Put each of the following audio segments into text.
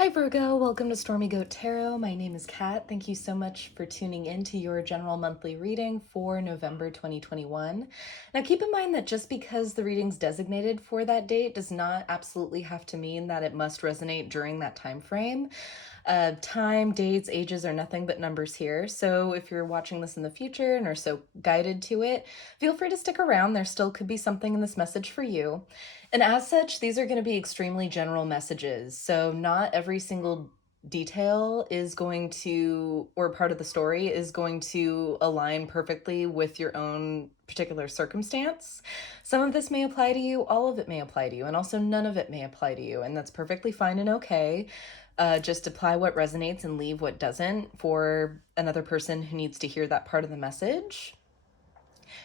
Hi Virgo, welcome to Stormy Goat Tarot. My name is Kat. Thank you so much for tuning in to your general monthly reading for November 2021. Now keep in mind that just because the reading's designated for that date does not absolutely have to mean that it must resonate during that time frame. Time, dates, ages are nothing but numbers here. So if you're watching this in the future and are so guided to it, feel free to stick around. There still could be something in this message for you. And as such, these are going to be extremely general messages. So not every single detail is going to, or part of the story is going to align perfectly with your own particular circumstance. Some of this may apply to you, all of it may apply to you, and also none of it may apply to you. And that's perfectly fine and okay. Just apply what resonates and leave what doesn't for another person who needs to hear that part of the message.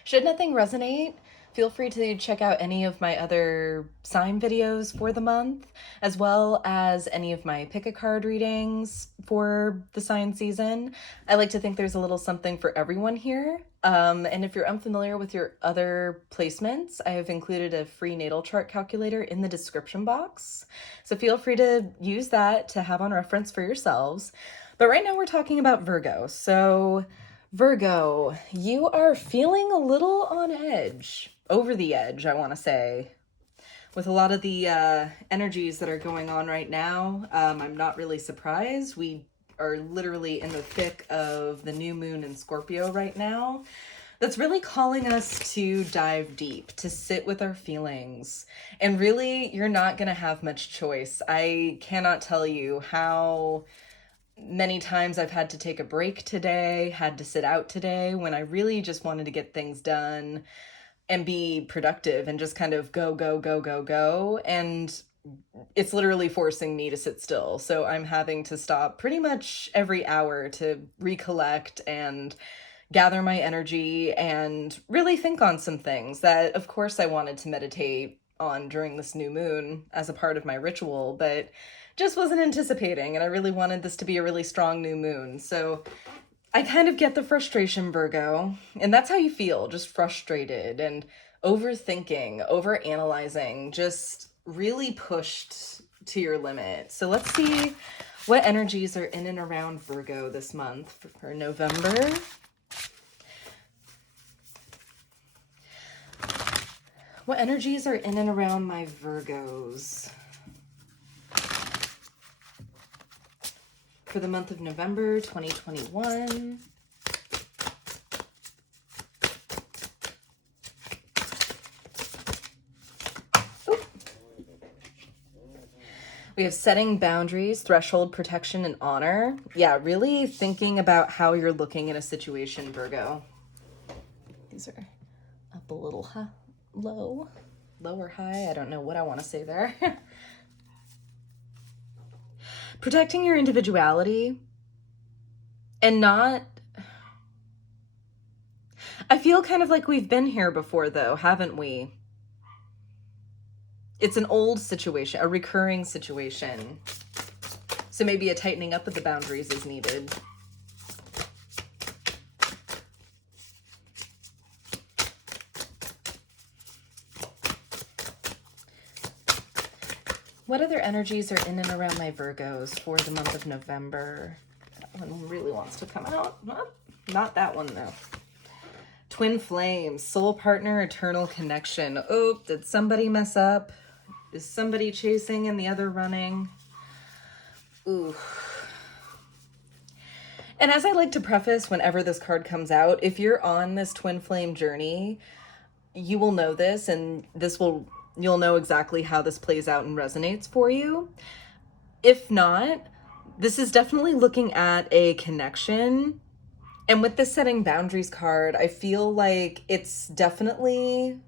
Should nothing resonate, feel free to check out any of my other sign videos for the month, as well as any of my pick a card readings for the sign season. I like to think there's a little something for everyone here. And if you're unfamiliar with your other placements, I have included a free natal chart calculator in the description box. So feel free to use that to have on reference for yourselves. But right now we're talking about Virgo. So Virgo, you are feeling a little on edge, over the edge, I want to say, with a lot of the energies that are going on right now. I'm not really surprised. We are literally in the thick of the new moon in Scorpio right now. That's really calling us to dive deep, to sit with our feelings. And really, you're not going to have much choice. I cannot tell you how many times I've had to take a break today, had to sit out today when I really just wanted to get things done and be productive and just kind of go, go, go, go, go. And it's literally forcing me to sit still. So I'm having to stop pretty much every hour to recollect and gather my energy and really think on some things that, of course, I wanted to meditate on during this new moon as a part of my ritual, but just wasn't anticipating. And I really wanted this to be a really strong new moon. So I kind of get the frustration, Virgo, and that's how you feel, just frustrated and overthinking, overanalyzing, just really pushed to your limit. So let's see what energies are in and around Virgo this month for November. What energies are in and around my Virgos for the month of November 2021. We have setting boundaries, threshold, protection, and honor. Yeah, really thinking about how you're looking at a situation, Virgo. These are up a little low or high. I don't know what I want to say there. Protecting your individuality and not... I feel kind of like we've been here before, though, haven't we? It's an old situation, a recurring situation. So maybe a tightening up of the boundaries is needed. What other energies are in and around my Virgos for the month of November? That one really wants to come out. Not that one, though. Twin flames, soul partner, eternal connection. Oh, did somebody mess up? Is somebody chasing and the other running? Ooh. And as I like to preface whenever this card comes out, if you're on this twin flame journey, you will know this, and you'll know exactly how this plays out and resonates for you. If not, this is definitely looking at a connection. And with the setting boundaries card, I feel like it's definitely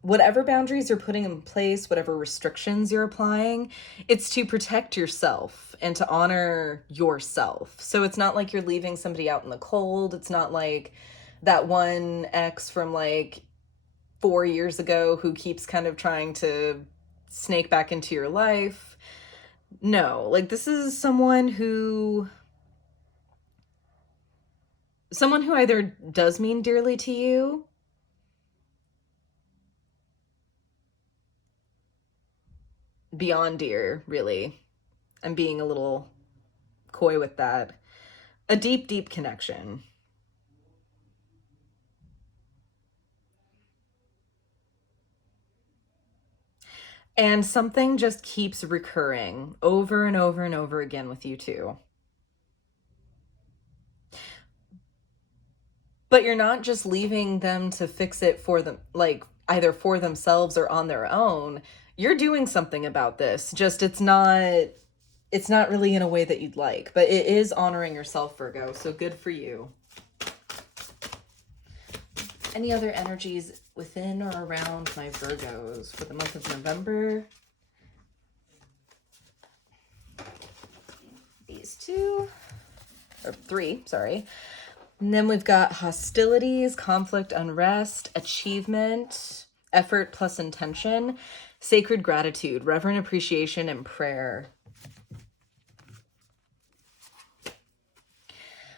whatever boundaries you're putting in place, whatever restrictions you're applying, it's to protect yourself and to honor yourself. So it's not like you're leaving somebody out in the cold. It's not like that one ex from like 4 years ago who keeps kind of trying to snake back into your life. No, like this is someone who either does mean dearly to you beyond dear, really, I'm being a little coy with that. A deep, deep connection. And something just keeps recurring over and over and over again with you two. But you're not just leaving them to fix it for them, like either for themselves or on their own. You're doing something about this. Just it's not really in a way that you'd like, but it is honoring yourself, Virgo. So good for you. Any other energies within or around my Virgos for the month of November? These two, or three, sorry. And then we've got hostilities, conflict, unrest, achievement, effort plus intention, sacred gratitude, reverent appreciation, and prayer.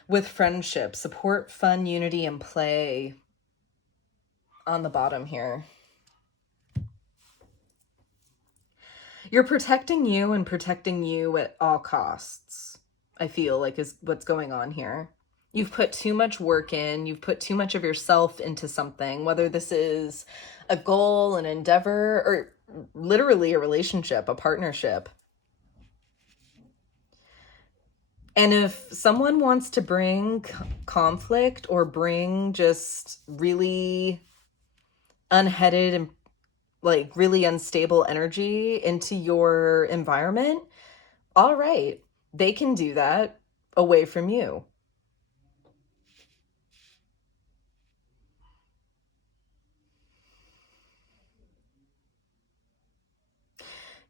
With friendship, support, fun, unity, and play on the bottom here. You're protecting you and protecting you at all costs, I feel like is what's going on here. You've put too much work in, you've put too much of yourself into something, whether this is a goal, an endeavor, or literally a relationship, a partnership. And if someone wants to bring conflict or bring just really unheaded and like really unstable energy into your environment, all right, they can do that away from you.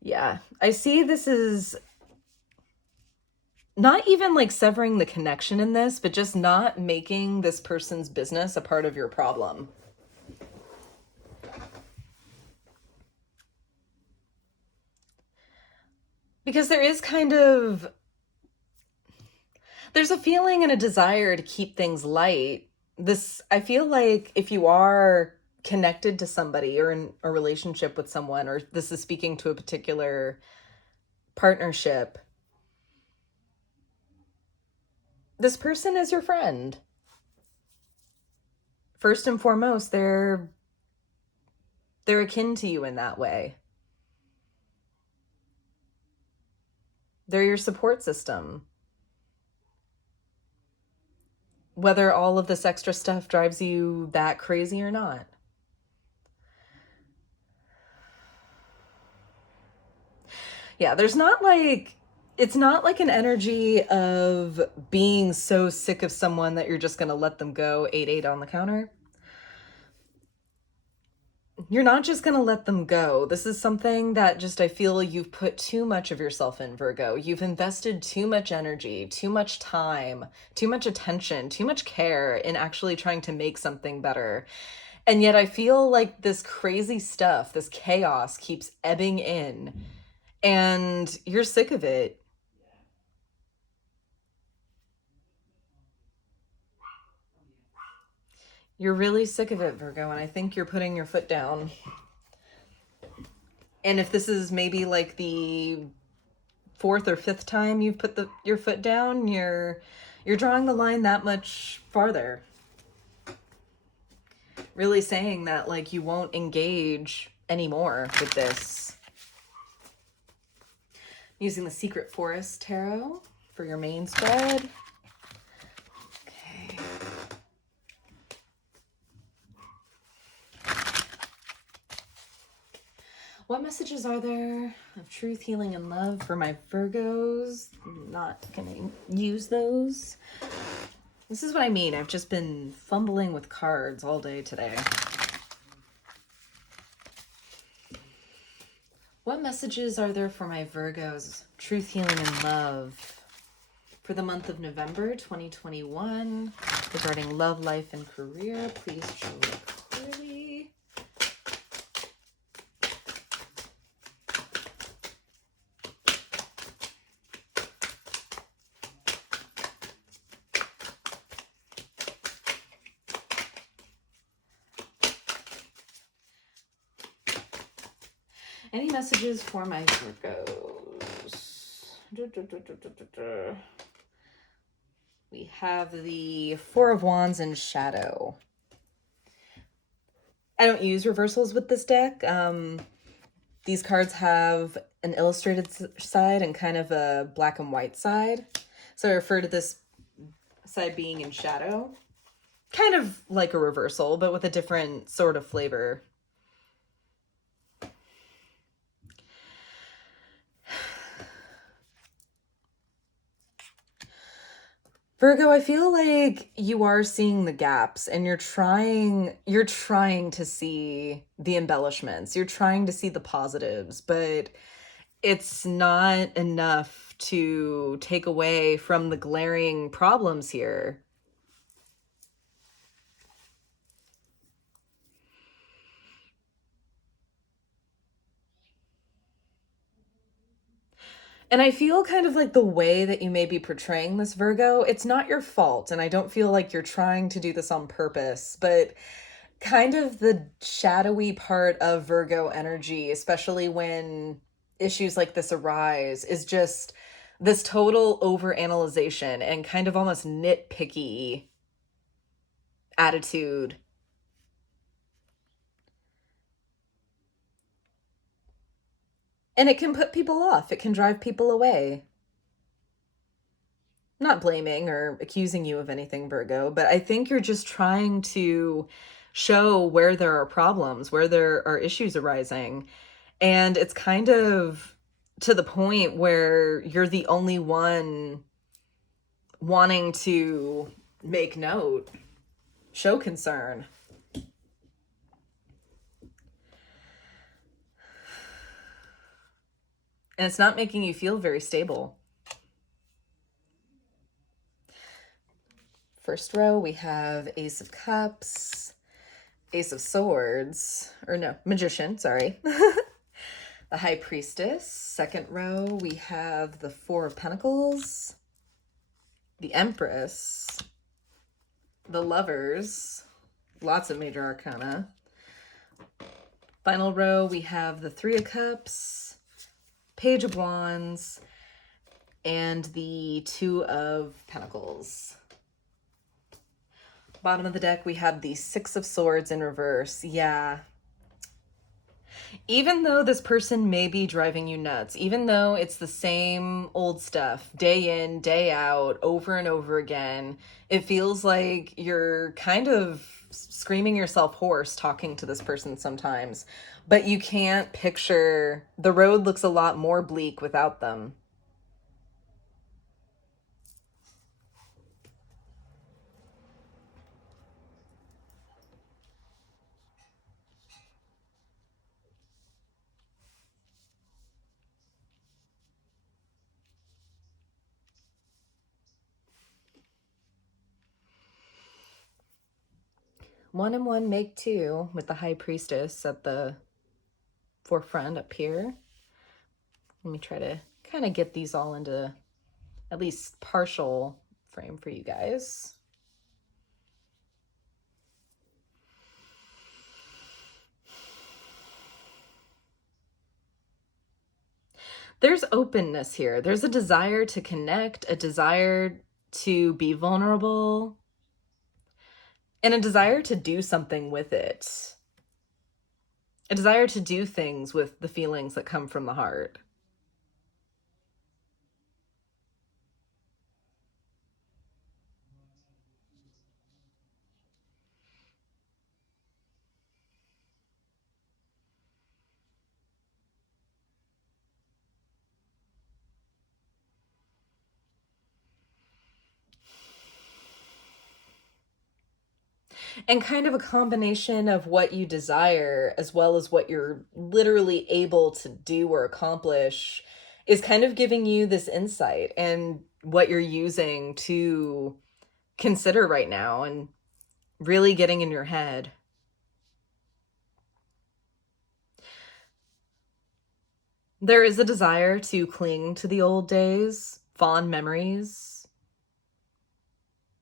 Yeah, I see this is not even like severing the connection in this, but just not making this person's business a part of your problem. Because there is there's a feeling and a desire to keep things light. I feel like if you are connected to somebody or in a relationship with someone, or this is speaking to a particular partnership, this person is your friend. First and foremost, they're akin to you in that way. They're your support system. Whether all of this extra stuff drives you that crazy or not. Yeah, it's not like an energy of being so sick of someone that you're just going to let them go 8-8 on the counter. You're not just going to let them go. This is something that just I feel you've put too much of yourself in, Virgo. You've invested too much energy, too much time, too much attention, too much care in actually trying to make something better. And yet I feel like this crazy stuff, this chaos keeps ebbing in and you're sick of it. You're really sick of it, Virgo, and I think you're putting your foot down. And if this is maybe like the fourth or fifth time you've put your foot down, you're drawing the line that much farther. Really saying that like you won't engage anymore with this. Using the Secret Forest Tarot for your main spread. Okay. What messages are there of truth, healing, and love for my Virgos? I'm not going to use those. This is what I mean. I've just been fumbling with cards all day today. What messages are there for my Virgos? Truth, healing, and love for the month of November 2021 regarding love, life, and career. Please show me clearly. Any messages for my Virgos? We have the Four of Wands in shadow. I don't use reversals with this deck. These cards have an illustrated side and kind of a black and white side. So I refer to this side being in shadow. Kind of like a reversal, but with a different sort of flavor. Virgo, I feel like you are seeing the gaps and you're trying to see the embellishments. You're trying to see the positives, but it's not enough to take away from the glaring problems here. And I feel kind of like the way that you may be portraying this, Virgo, it's not your fault. And I don't feel like you're trying to do this on purpose, but kind of the shadowy part of Virgo energy, especially when issues like this arise, is just this total overanalyzation and kind of almost nitpicky attitude. And it can put people off, it can drive people away. Not blaming or accusing you of anything, Virgo, but I think you're just trying to show where there are problems, where there are issues arising. And it's kind of to the point where you're the only one wanting to make note, show concern. And it's not making you feel very stable. First row, we have Ace of Cups, Ace of Swords, or no, Magician, sorry. The High Priestess. Second row, we have the Four of Pentacles, the Empress, the Lovers, lots of major arcana. Final row, we have the Three of Cups, Page of Wands, and the Two of Pentacles. Bottom of the deck, we have the Six of Swords in reverse. Yeah. Even though this person may be driving you nuts, even though it's the same old stuff, day in, day out, over and over again, it feels like you're kind of screaming yourself hoarse talking to this person sometimes. But you can't picture, the road looks a lot more bleak without them. One and one make two with the High Priestess at the forefront up here. Let me try to kind of get these all into at least partial frame for you guys. There's openness here. There's a desire to connect, a desire to be vulnerable, and a desire to do something with it. A desire to do things with the feelings that come from the heart. And kind of a combination of what you desire as well as what you're literally able to do or accomplish is kind of giving you this insight and what you're using to consider right now and really getting in your head. There is a desire to cling to the old days, fond memories,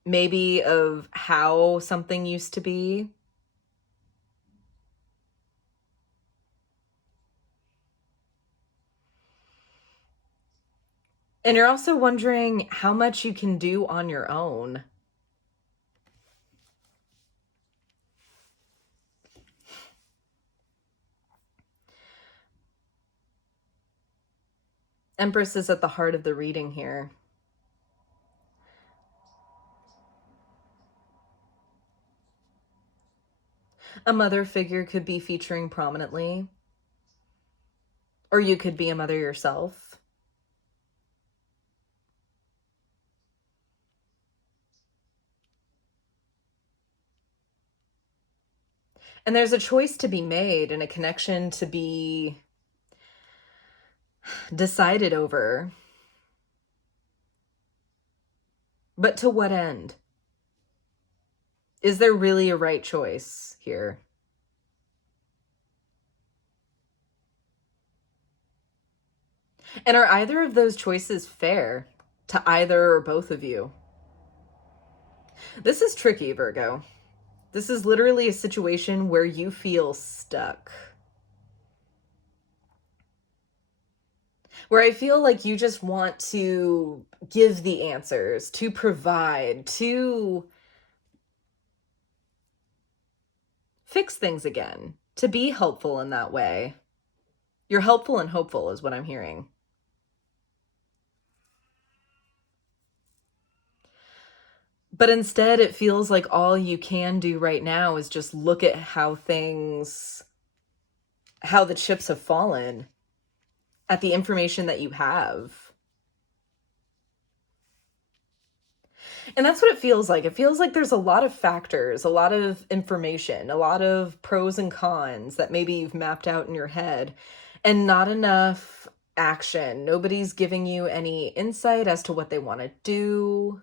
maybe of how something used to be. And you're also wondering how much you can do on your own. Empress is at the heart of the reading here. A mother figure could be featuring prominently, or you could be a mother yourself. And there's a choice to be made and a connection to be decided over. But to what end? Is there really a right choice here? And are either of those choices fair to either or both of you? This is tricky, Virgo. This is literally a situation where you feel stuck. Where I feel like you just want to give the answers, to provide, to fix things again, to be helpful in that way. You're helpful and hopeful is what I'm hearing. But instead, it feels like all you can do right now is just look at how the chips have fallen, at the information that you have. And that's what it feels like. It feels like there's a lot of factors, a lot of information, a lot of pros and cons that maybe you've mapped out in your head, and not enough action. Nobody's giving you any insight as to what they want to do.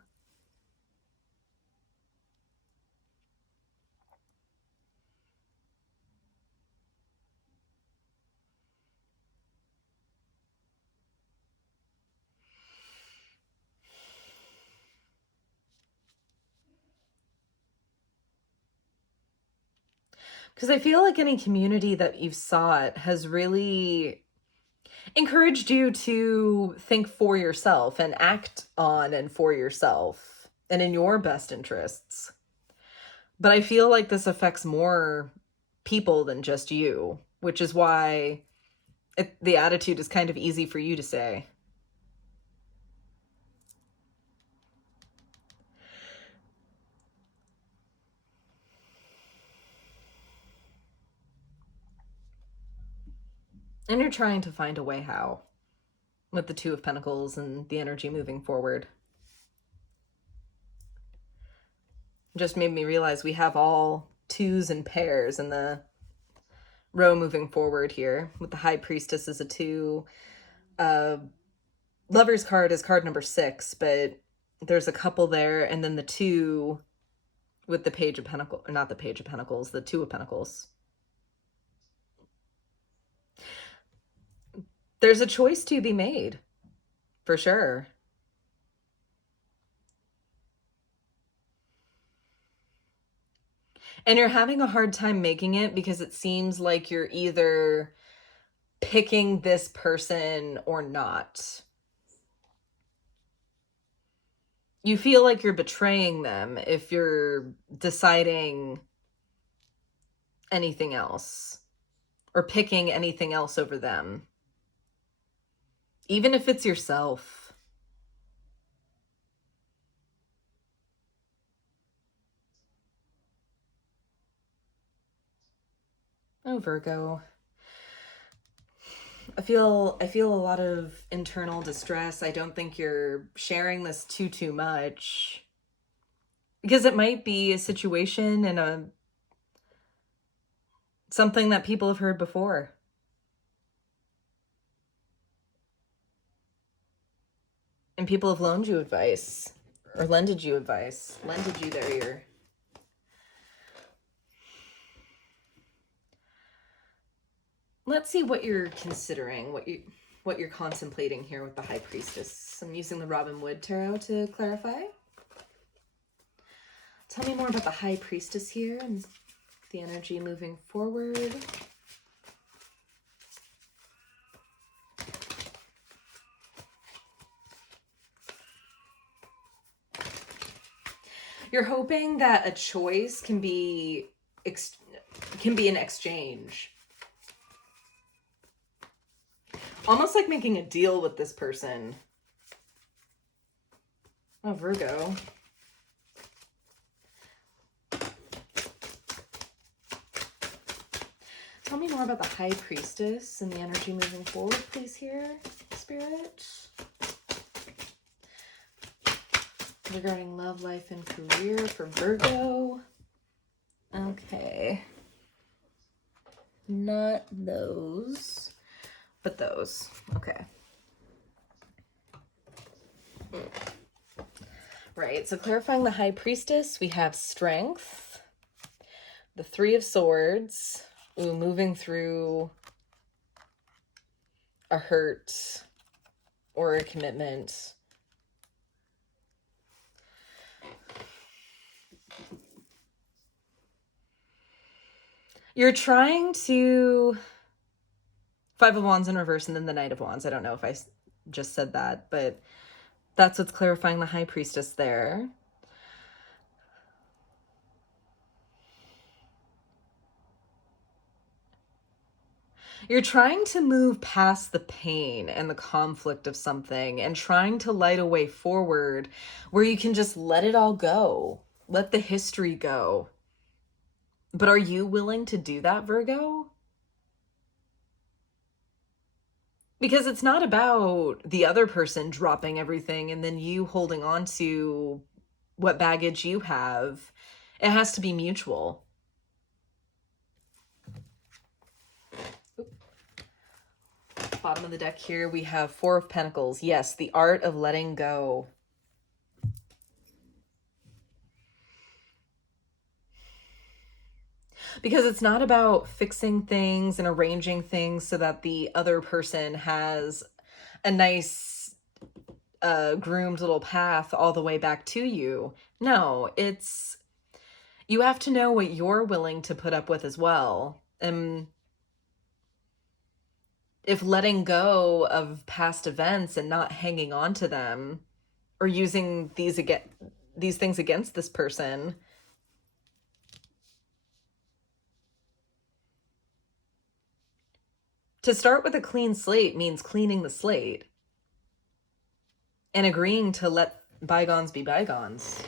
Because I feel like any community that you've sought has really encouraged you to think for yourself and act on and for yourself and in your best interests. But I feel like this affects more people than just you, which is why the attitude is kind of easy for you to say. And you're trying to find a way how, with the Two of Pentacles and the energy moving forward. Just made me realize we have all twos and pairs in the row moving forward here, with the High Priestess as a 2. Lover's card is card number 6, but there's a couple there, and then the 2 with the Page of Pentacles, or not the Page of Pentacles, the 2 of Pentacles. There's a choice to be made, for sure. And you're having a hard time making it because it seems like you're either picking this person or not. You feel like you're betraying them if you're deciding anything else or picking anything else over them, even if it's yourself. Oh, Virgo. I feel a lot of internal distress. I don't think you're sharing this too much, because it might be a situation and something that people have heard before. And people have loaned you advice or lended you advice, lended you their ear. Let's see what you're considering, what you're contemplating here with the High Priestess. I'm using the Robin Wood Tarot to clarify. Tell me more about the High Priestess here and the energy moving forward. You're hoping that a choice can be an exchange. Almost like making a deal with this person. Oh, Virgo. Tell me more about the High Priestess and the energy moving forward, please, here, Spirit. Regarding love, life, and career for Virgo. Okay. Not those, but those. Okay. Right, so clarifying the High Priestess, we have strength, the Three of Swords, ooh, moving through a hurt or a commitment. You're trying to... Five of Wands in reverse and then the Knight of Wands. I don't know if I just said that, but that's what's clarifying the High Priestess there. You're trying to move past the pain and the conflict of something and trying to light a way forward where you can just let it all go. Let the history go. But are you willing to do that, Virgo? Because it's not about the other person dropping everything and then you holding on to what baggage you have. It has to be mutual. Bottom of the deck here, we have Four of Pentacles. Yes, the art of letting go. Because it's not about fixing things and arranging things so that the other person has a nice groomed little path all the way back to you. No, it's, you have to know what you're willing to put up with as well. And if letting go of past events and not hanging on to them or using these things against this person, to start with a clean slate means cleaning the slate and agreeing to let bygones be bygones.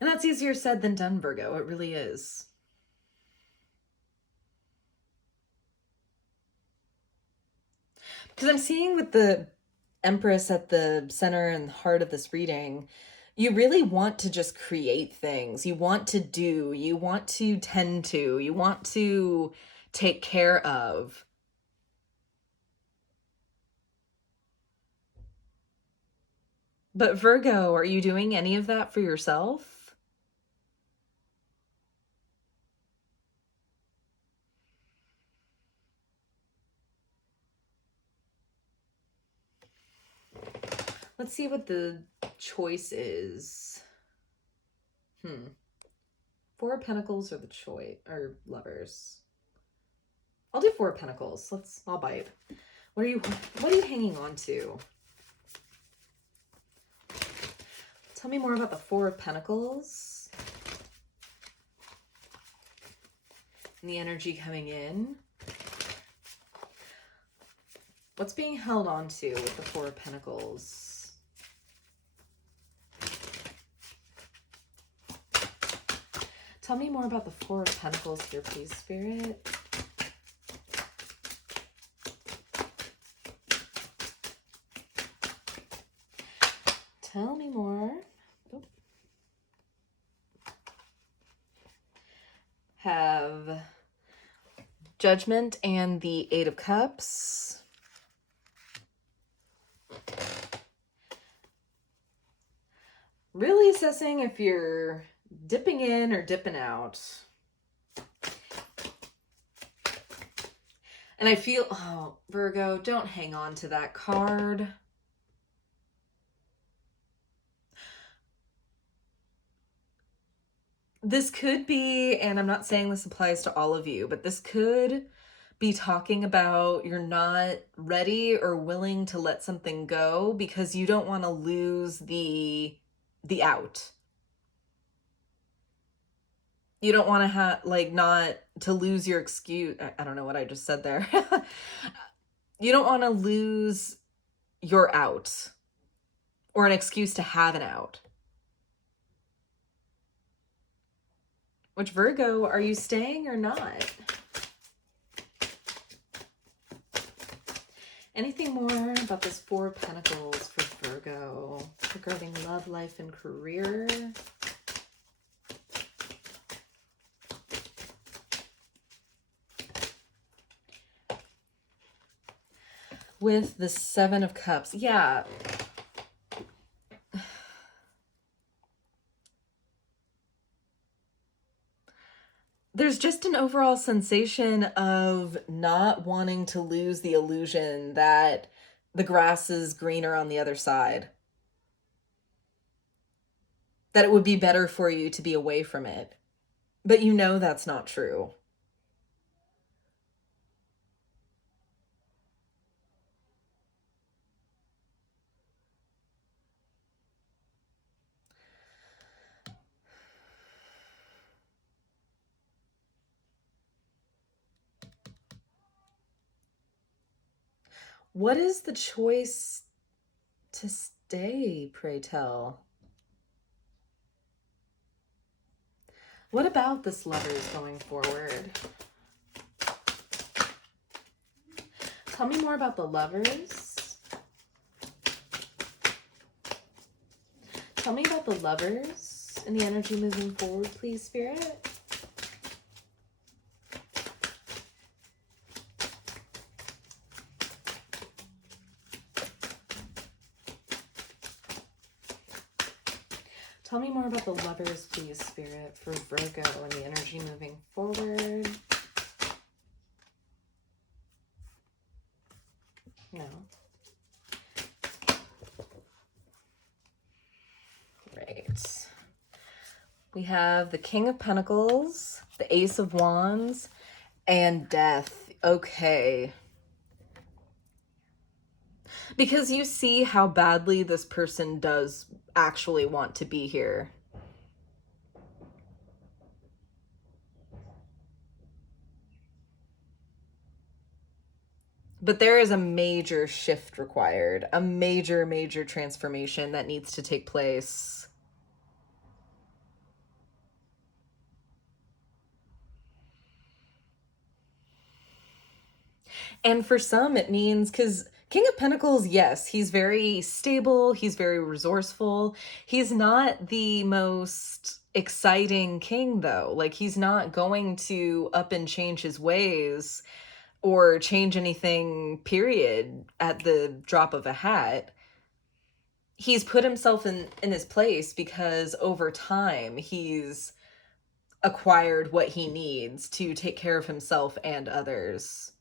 And that's easier said than done, Virgo. It really is. Because I'm seeing with the Empress at the center and heart of this reading, you really want to just create things. You want to do, you want to tend to, you want to take care of. But Virgo, are you doing any of that for yourself? Let's see what the choice is. Four of Pentacles or the choice, or Lovers? I'll do Four of Pentacles. I'll bite. What are you hanging on to? Tell me more about the Four of Pentacles. And the energy coming in. What's being held on to with the Four of Pentacles? Tell me more about the Four of Pentacles here, please, Spirit. Tell me more. Oh. Have Judgment and the Eight of Cups. Really assessing if you're dipping in or dipping out. And I feel, oh, Virgo, don't hang on to that card. This could be, and I'm not saying this applies to all of you, but this could be talking about you're not ready or willing to let something go because you don't want to lose the out. You don't want to have, like, not to lose your excuse. I don't know what I just said there. You don't want to lose your out or an excuse to have an out. Which Virgo, are you staying or not? Anything more about this Four of Pentacles for Virgo regarding love, life, and career? With the Seven of Cups. Yeah. There's just an overall sensation of not wanting to lose the illusion that the grass is greener on the other side. That it would be better for you to be away from it. But you know that's not true. What is the choice to stay, pray tell? What about this Lovers going forward? Tell me more about the Lovers. Tell me about the Lovers and the energy moving forward, please, Spirit. Tell me more about the Lovers, please, Spirit, for Virgo and the energy moving forward. No. Right. We have the King of Pentacles, the Ace of Wands, and Death. Okay. Because you see how badly this person does actually want to be here. But there is a major shift required, a major, major transformation that needs to take place. And for some, it means, because King of Pentacles, yes, he's very stable, he's very resourceful. He's not the most exciting king, though. Like, he's not going to up and change his ways or change anything, period, at the drop of a hat. He's put himself in his place because over time he's acquired what he needs to take care of himself and others.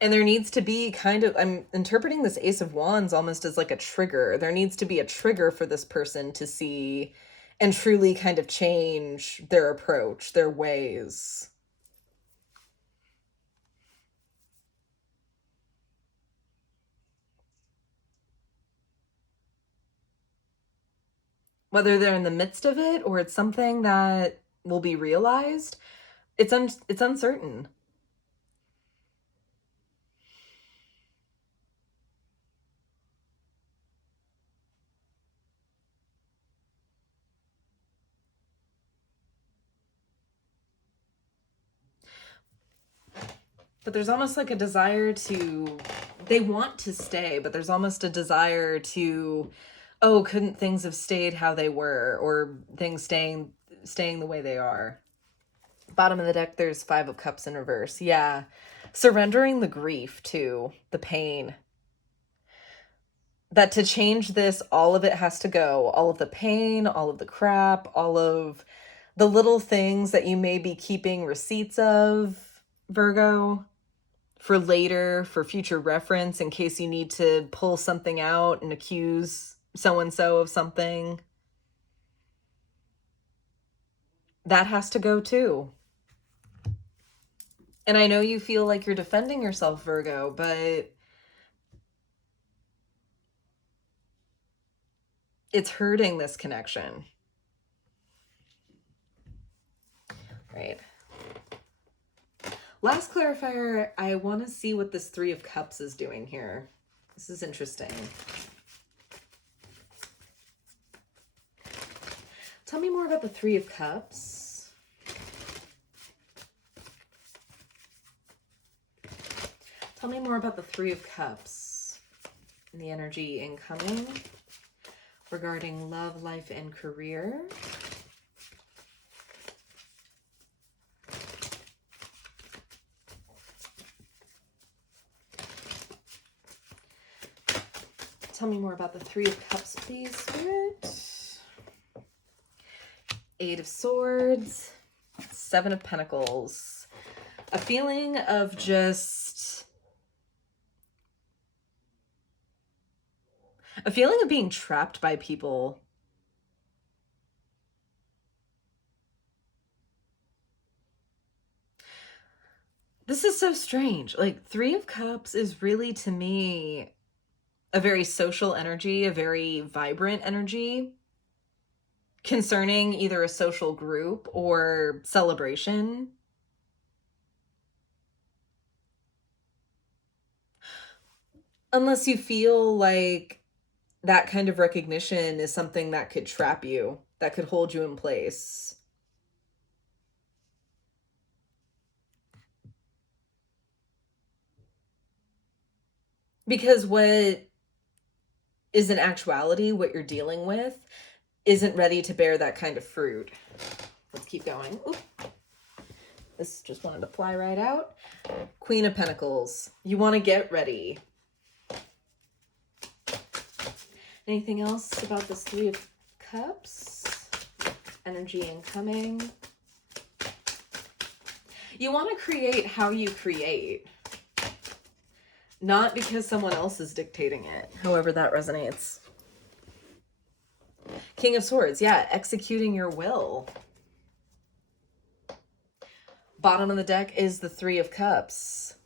And there needs to be kind of, I'm interpreting this Ace of Wands almost as like a trigger. There needs to be a trigger for this person to see and truly kind of change their approach, their ways. Whether they're in the midst of it or it's something that will be realized, it's uncertain. But there's almost like a desire to, they want to stay, but there's almost a desire to, oh, couldn't things have stayed how they were, or things staying the way they are. Bottom of the deck, there's Five of Cups in reverse. Yeah. Surrendering the grief too, the pain. That to change this, all of it has to go. All of the pain, all of the crap, all of the little things that you may be keeping receipts of, Virgo, for later, for future reference, in case you need to pull something out and accuse so-and-so of something. That has to go too. And I know you feel like you're defending yourself, Virgo, but it's hurting this connection. Right. Last clarifier, I want to see what this Three of Cups is doing here. This is interesting. Tell me more about the Three of Cups. Tell me more about the Three of Cups and the energy incoming regarding love, life, and career. Tell me more about the Three of Cups, please, Spirit. Eight of Swords, Seven of Pentacles. A feeling of just... a feeling of being trapped by people. This is so strange. Like, Three of Cups is really, to me, a very social energy, a very vibrant energy concerning either a social group or celebration. Unless you feel like that kind of recognition is something that could trap you, that could hold you in place. Because what is in actuality, what you're dealing with, isn't ready to bear that kind of fruit. Let's keep going. Oop. This just wanted to fly right out. Queen of Pentacles. You want to get ready. Anything else about this Three of Cups? Energy incoming. You want to create how you create. Not because someone else is dictating it, however that resonates. King of Swords, yeah, executing your will. Bottom of the deck is the Three of Cups.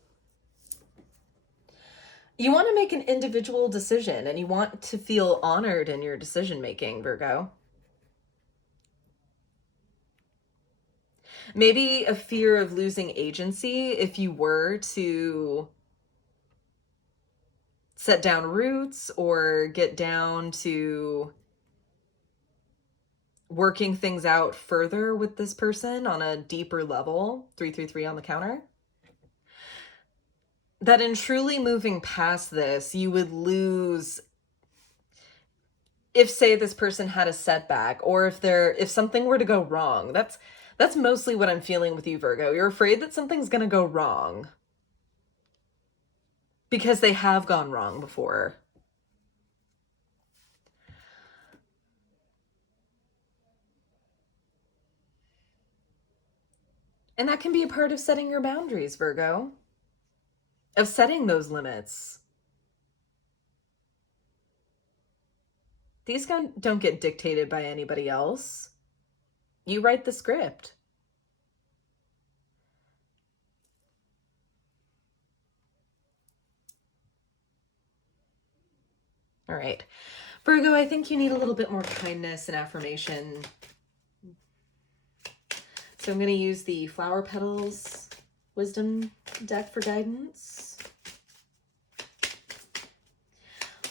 You want to make an individual decision and you want to feel honored in your decision making, Virgo. Maybe a fear of losing agency if you were to set down roots or get down to working things out further with this person on a deeper level. 333 on the counter. That in truly moving past this, you would lose, if say this person had a setback, or if something were to go wrong. That's mostly what I'm feeling with you, Virgo. You're afraid that something's going to go wrong because they have gone wrong before. And that can be a part of setting your boundaries, Virgo. Of setting those limits. These don't get dictated by anybody else. You write the script. All right. Virgo, I think you need a little bit more kindness and affirmation. So I'm going to use the Flower Petals Wisdom deck for guidance.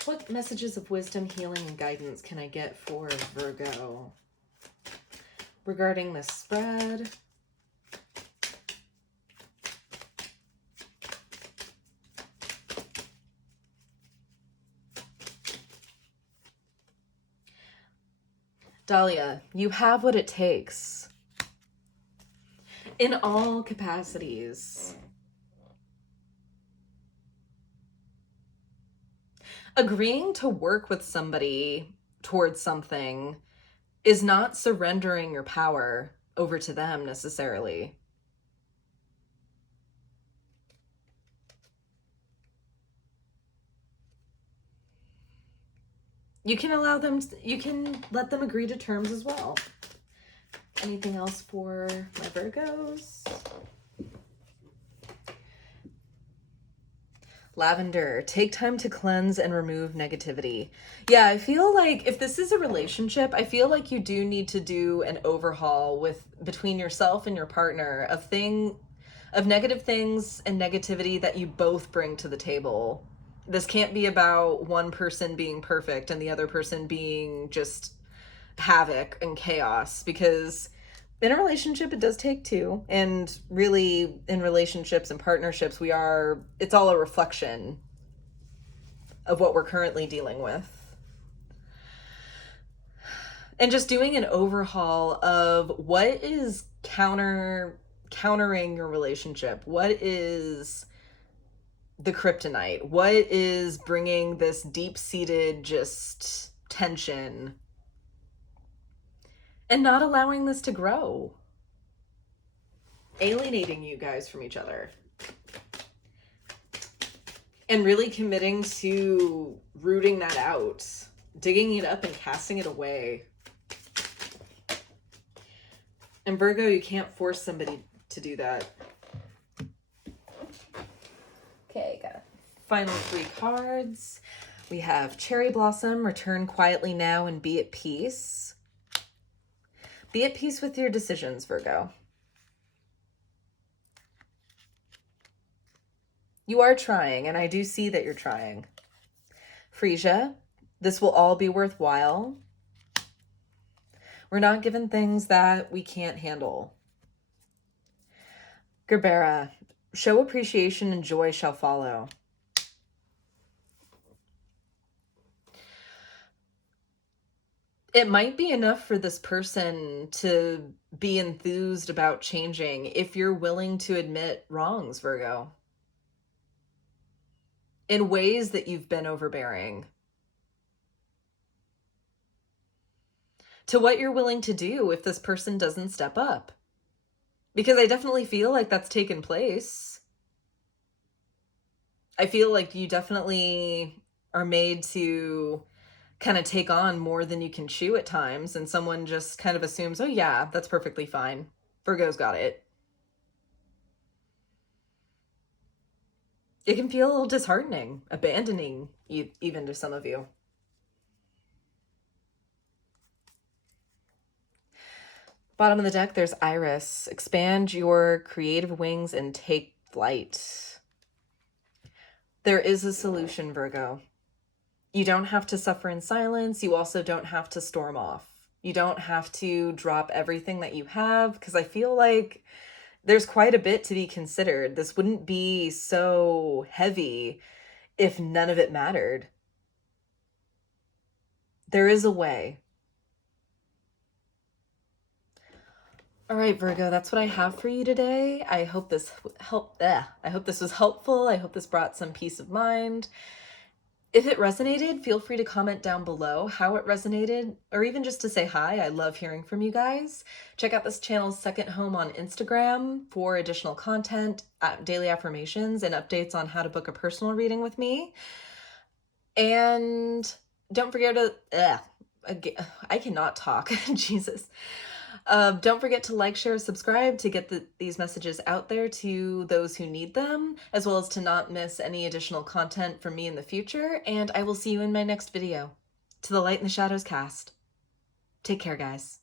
What messages of wisdom, healing, and guidance can I get for Virgo regarding this spread? Dahlia, you have what it takes. In all capacities. Agreeing to work with somebody towards something is not surrendering your power over to them necessarily. You can let them agree to terms as well. Anything else for my Virgos? Lavender, take time to cleanse and remove negativity. Yeah, I feel like if this is a relationship, I feel like you do need to do an overhaul between yourself and your partner of negative things and negativity that you both bring to the table. This can't be about one person being perfect and the other person being just havoc and chaos, because in a relationship it does take two, and really in relationships and partnerships it's all a reflection of what we're currently dealing with. And just doing an overhaul of what is countering your relationship. What is the kryptonite? What is bringing this deep-seated just tension and not allowing this to grow, alienating you guys from each other, and really committing to rooting that out, digging it up and casting it away. And Virgo, you can't force somebody to do that. Okay, got final 3 cards. We have Cherry Blossom, return quietly now and be at peace. Be at peace with your decisions, Virgo. You are trying, and I do see that you're trying. Frisia, this will all be worthwhile. We're not given things that we can't handle. Gerbera, show appreciation and joy shall follow. It might be enough for this person to be enthused about changing if you're willing to admit wrongs, Virgo, in ways that you've been overbearing, to what you're willing to do if this person doesn't step up. Because I definitely feel like that's taken place. I feel like you definitely are made to kind of take on more than you can chew at times, and someone just kind of assumes, oh yeah, that's perfectly fine. Virgo's got it. It can feel a little disheartening, abandoning even to some of you. Bottom of the deck, there's Iris. Expand your creative wings and take flight. There is a solution, Virgo. You don't have to suffer in silence. You also don't have to storm off. You don't have to drop everything that you have, because I feel like there's quite a bit to be considered. This wouldn't be so heavy if none of it mattered. There is a way. All right, Virgo, that's what I have for you today. I hope this I hope this was helpful. I hope this brought some peace of mind. If it resonated, feel free to comment down below how it resonated, or even just to say hi. I love hearing from you guys. Check out this channel's second home on Instagram for additional content, daily affirmations, and updates on how to book a personal reading with me. And don't forget to, I cannot talk, Jesus. Don't forget to like, share, subscribe to get these messages out there to those who need them, as well as to not miss any additional content from me in the future. And I will see you in my next video. To the Light and the Shadows cast. Take care, guys.